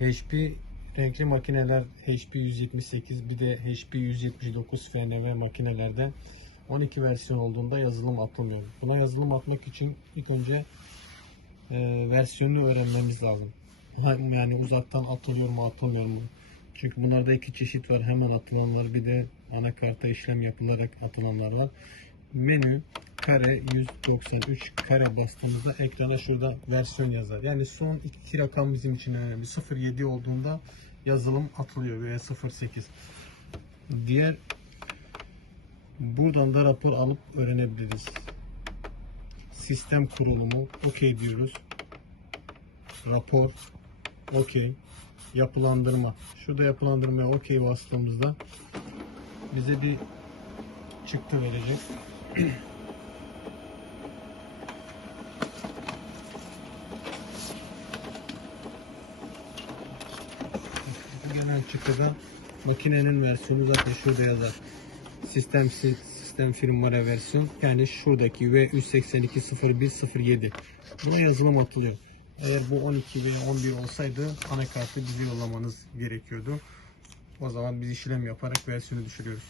HP renkli makineler HP 178 bir de HP 179 FNV makinelerde 12 versiyon olduğunda yazılım atılmıyor. Buna yazılım atmak için ilk önce e, versiyonu öğrenmemiz lazım. Yani uzaktan atılıyor mu atılmıyor mu? Çünkü bunlarda iki çeşit var. Hemen atılanlar bir de anakarta işlem yapılarak atılanlar var. Menü kare 193 kare bastığımızda ekrana şurada versiyon yazar. Yani son iki rakam bizim için önemli. 07 olduğunda yazılım atılıyor veya 08. Diğer buradan da rapor alıp öğrenebiliriz. Sistem kurulumu OK diyoruz. Rapor OK. Yapılandırma. Şurada yapılandırmaya OK bastığımızda bize bir çıktı verecek. Bu gelen çıktıda makinenin versiyonu zaten şurada yazar. Sistem sistem firmware versiyon yani şuradaki V3820107 buna yazılım atılıyor. Eğer bu 12 veya 11 olsaydı anakartı bize yollamanız gerekiyordu. O zaman biz işlem yaparak versiyonu düşürüyoruz.